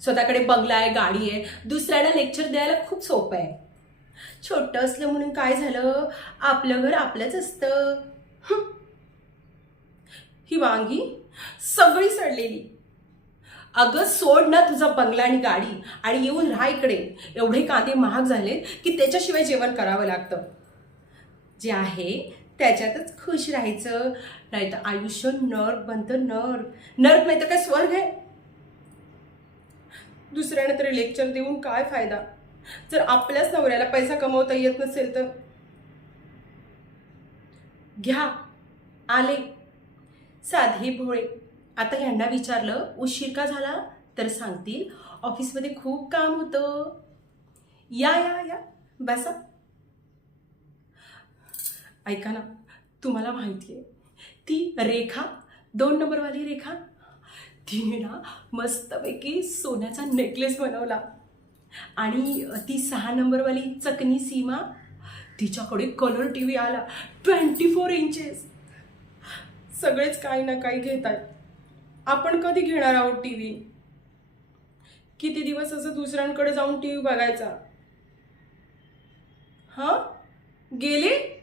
स्वतःकडे बंगला आहे, गाडी आहे, दुसऱ्याला लेक्चर द्यायला खूप सोपं आहे. छोटं असलं म्हणून काय झालं, आपलं घर आपलंच असतं. हं. ही वांगी सगळी सडलेली. अगं सोड ना तुझा बंगला आणि गाडी आणि येऊन राहा इकडे. एवढे कांदे महाग झाले की त्याच्याशिवाय जेवण करावं लागतं. जे आहे त्याच्यातच खुश राहायचं, नाही तर आयुष्य नर्क बनतं. नर्क नाही तर काय स्वर्ग आहे. दुसऱ्याने तरी लेक्चर देऊन काय फायदा, जर आपल्याच नवऱ्याला पैसा कमवता येत नसेल तर. घ्या आले साधे भोळे. आता ह्यांना विचारलं उशीर का झाला तर सांगतील ऑफिसमध्ये खूप काम होतं. या या या बसा. ऐका ना, तुम्हाला माहिती आहे ती रेखा, 2 नंबरवाली रेखा, तिने ना मस्तपैकी सोन्याचा नेकलेस बनवला. आणि ती 6 नंबरवाली चकनी सीमा, तिच्याकडे कलर टी व्ही आला 24 इंचेस. सगळेच काही ना काही घेत आहेत. आपण कधी घेणार आहोत टी व्ही? किती दिवस असं दुसऱ्यांकडे जाऊन टी व्ही बघायचा? हां गेले